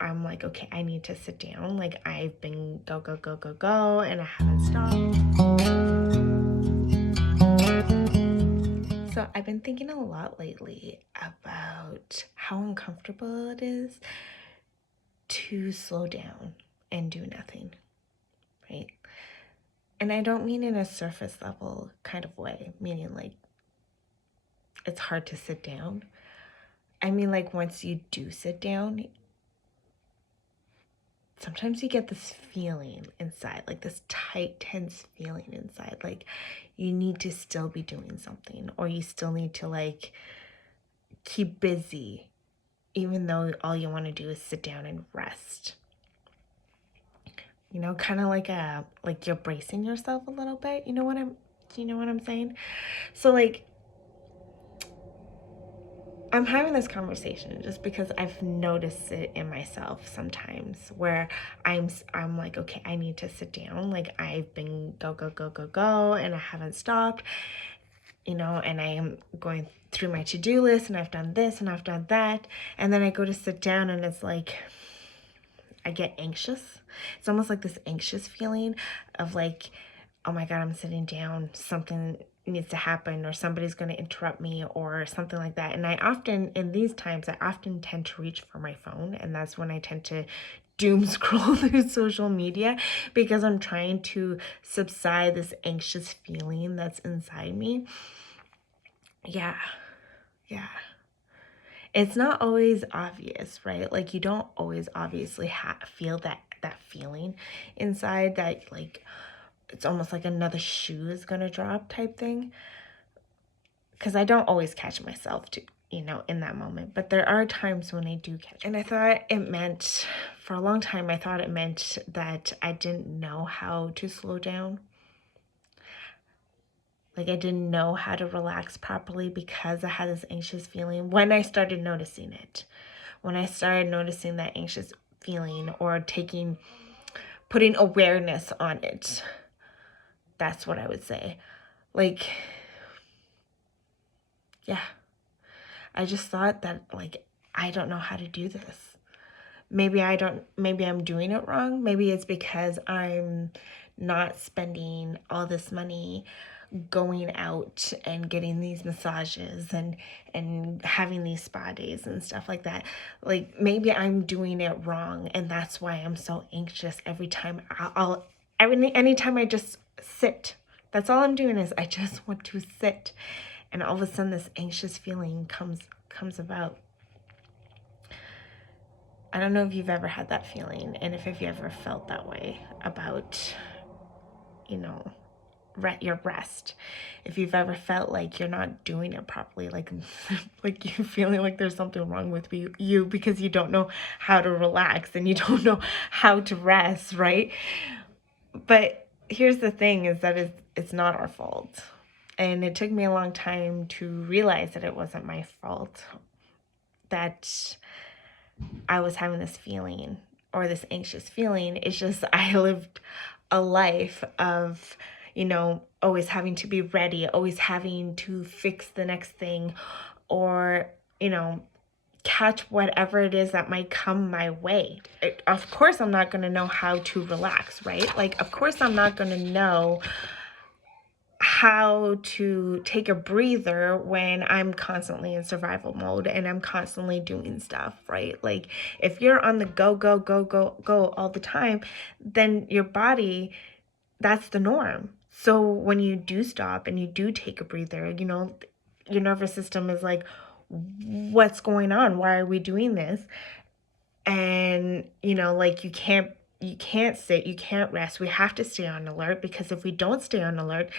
I'm like, okay, I need to sit down. Like I've been go, go, go, go, go, and I haven't stopped. So I've been thinking a lot lately about how uncomfortable it is to slow down and do nothing, right? And I don't mean in a surface level kind of way, meaning like it's hard to sit down. I mean, like once you do sit down, sometimes you get this feeling inside, like this tight, tense feeling inside, like you need to still be doing something, or you still need to like keep busy, even though all you want to do is sit down and rest. You know, kind of like you're bracing yourself a little bit. Do you know what I'm saying? So like I'm having this conversation just because I've noticed it in myself sometimes where I'm like, okay, I need to sit down. Like I've been go, go, go, go, go, and I haven't stopped, and I am going through my to-do list, and I've done this and I've done that. And then I go to sit down and it's like I get anxious. It's almost like this anxious feeling of like, oh my God, I'm sitting down, something needs to happen, or somebody's going to interrupt me, or something like that. And in these times, I often tend to reach for my phone, and that's when I tend to doom scroll through social media because I'm trying to subside this anxious feeling that's inside me. Yeah. It's not always obvious, right? Like you don't always obviously feel that feeling inside, that like it's almost like another shoe is gonna drop type thing. Because I don't always catch myself in that moment, but there are times when I do catch. And for a long time, I thought it meant that I didn't know how to slow down. Like I didn't know how to relax properly because I had this anxious feeling. When I started noticing that anxious feeling, or putting awareness on it, that's what I would say. Like, yeah, I just thought that like, I don't know how to do this. Maybe I'm doing it wrong. Maybe it's because I'm not spending all this money going out and getting these massages and having these spa days and stuff like that. Like maybe I'm doing it wrong, and that's why I'm so anxious every time anytime I just sit. That's all I'm doing is I just want to sit, and all of a sudden this anxious feeling comes about. I don't know if you've ever had that feeling, and if you ever felt that way about, your rest. If you've ever felt like you're not doing it properly, like like you feeling like there's something wrong with you because you don't know how to relax and you don't know how to rest, right? But here's the thing is that it's not our fault. And it took me a long time to realize that it wasn't my fault, that I was having this feeling or this anxious feeling. It's just I lived a life of, always having to be ready, always having to fix the next thing, or, catch whatever it is that might come my way. Of course, I'm not going to know how to relax, right? Like, of course, I'm not going to know how to take a breather when I'm constantly in survival mode and I'm constantly doing stuff, right? Like if you're on the go, go, go, go, go all the time, then your body, that's the norm. So when you do stop and you do take a breather, your nervous system is like, what's going on? Why are we doing this? And, like you can't sit, you can't rest. We have to stay on alert, because if we don't stay on alert,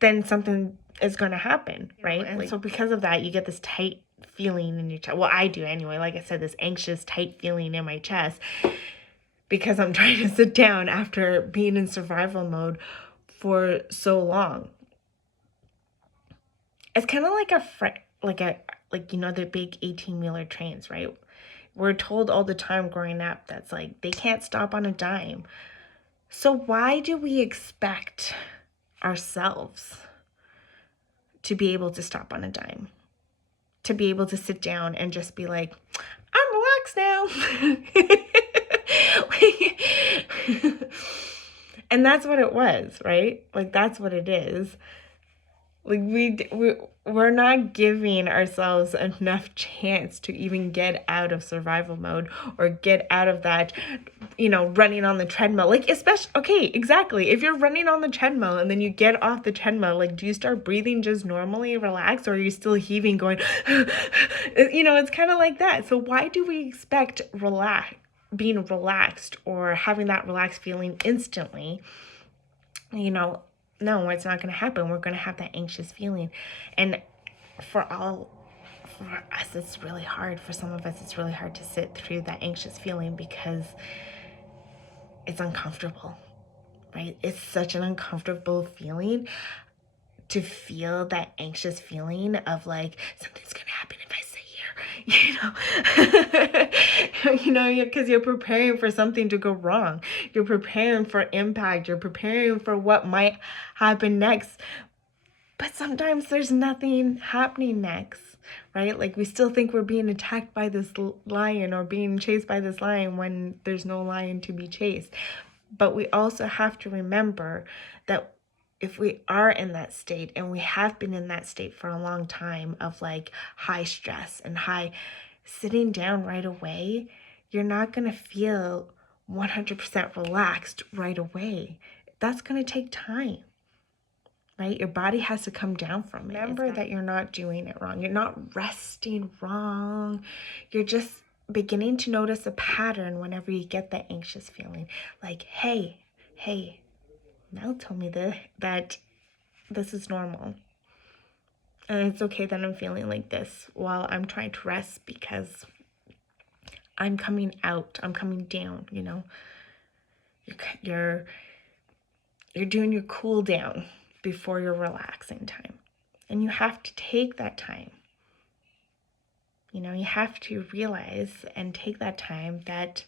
then something is going to happen, right? And so because of that, you get this tight feeling in your chest. Well, I do anyway. Like I said, this anxious, tight feeling in my chest because I'm trying to sit down after being in survival mode for so long. It's kind of like the big 18-wheeler trains, right? We're told all the time growing up that's like they can't stop on a dime. So why do we expect ourselves to be able to stop on a dime, to be able to sit down and just be like, I'm relax now. Like, and that's what it was, right? Like, that's what it is. Like, we're not giving ourselves enough chance to even get out of survival mode or get out of that, running on the treadmill. Like, especially, okay, exactly. If you're running on the treadmill and then you get off the treadmill, like, do you start breathing just normally, relaxed, or are you still heaving, going, it's kind of like that. So why do we expect being relaxed or having that relaxed feeling instantly? No, it's not going to happen. We're going to have that anxious feeling. And for us, it's really hard. For some of us, it's really hard to sit through that anxious feeling because it's uncomfortable, right? It's such an uncomfortable feeling to feel that anxious feeling of like, something's going to happen if I sit here, because you're preparing for something to go wrong. You're preparing for impact. You're preparing for what might happen next. But sometimes there's nothing happening next, right? Like, we still think we're being attacked by this lion or being chased by this lion when there's no lion to be chased. But we also have to remember that if we are in that state, and we have been in that state for a long time of like high stress and sitting down right away, you're not going to feel 100% relaxed right away. That's going to take time, right? Your body has to come down from it. Remember that you're not doing it wrong. You're not resting wrong. You're just beginning to notice a pattern whenever you get that anxious feeling. Like, hey, Mel told me that this is normal. And it's okay that I'm feeling like this while I'm trying to rest because I'm coming out. I'm coming down, You're doing your cool down before your relaxing time. And you have to take that time. You have to realize and take that time that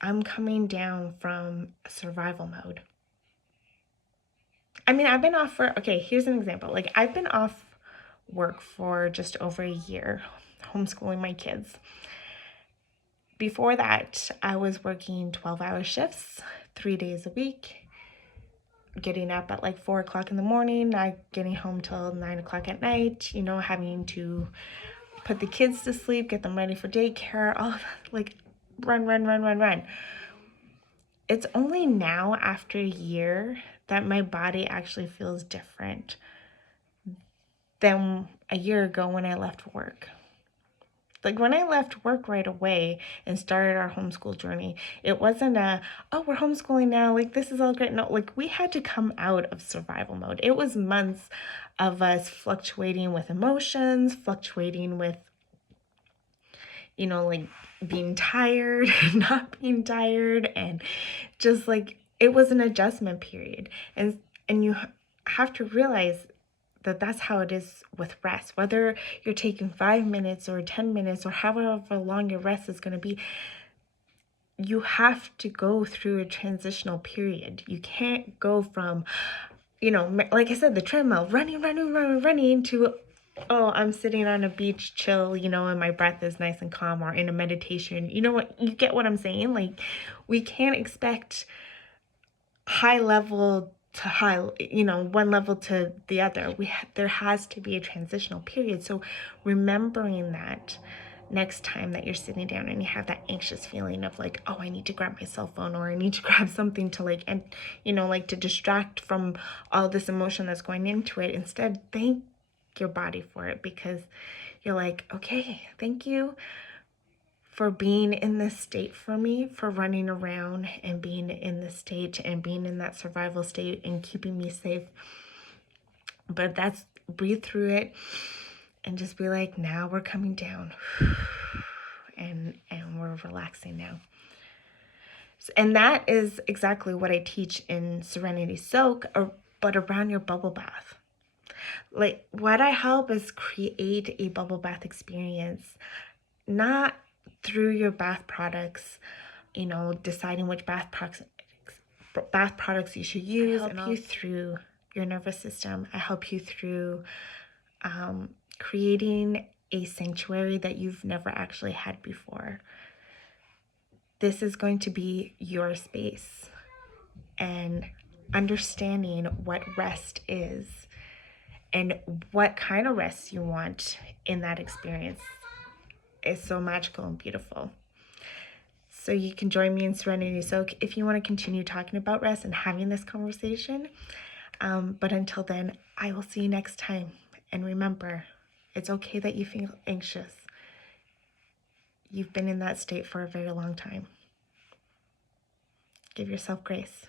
I'm coming down from survival mode. I mean, I've been off here's an example. Like, I've been off work for just over a year, homeschooling my kids. Before that, I was working 12-hour shifts, 3 days a week, getting up at like 4 o'clock in the morning, not getting home till 9 o'clock at night, having to put the kids to sleep, get them ready for daycare, all of that, like run. It's only now, after a year, that my body actually feels different than a year ago when I left work. Like, when I left work right away and started our homeschool journey, it wasn't we're homeschooling now, like, this is all great. No, like, we had to come out of survival mode. It was months of us fluctuating with emotions, fluctuating with, like, being tired, not being tired, and just like, it was an adjustment period. And you have to realize that that's how it is with rest. Whether you're taking 5 minutes or 10 minutes or however long your rest is going to be, you have to go through a transitional period. You can't go from, like I said, the treadmill, running to, oh, I'm sitting on a beach, chill, and my breath is nice and calm, or in a meditation. You know what? You get what I'm saying? Like, we can't expect high level to high, one level to the other. There has to be a transitional period. So remembering that next time that you're sitting down and you have that anxious feeling of like, oh, I need to grab my cell phone, or I need to grab something to like, and like, to distract from all this emotion that's going into it. Instead, thank your body for it, because you're like, okay, thank you for being in this state for me, for running around and being in this state and being in that survival state and keeping me safe. But breathe through it and just be like, now we're coming down and we're relaxing now. And that is exactly what I teach in Serenity Soak, but around your bubble bath. Like, what I help is create a bubble bath experience, not through your bath products, deciding which bath products you should use. I help you through your nervous system. I help you through creating a sanctuary that you've never actually had before. This is going to be your space, and understanding what rest is and what kind of rest you want in that experience is so magical and beautiful. So you can join me in Serenity Soak if you want to continue talking about rest and having this conversation. But until then, I will see you next time. And remember, it's okay that you feel anxious. You've been in that state for a very long time. Give yourself grace.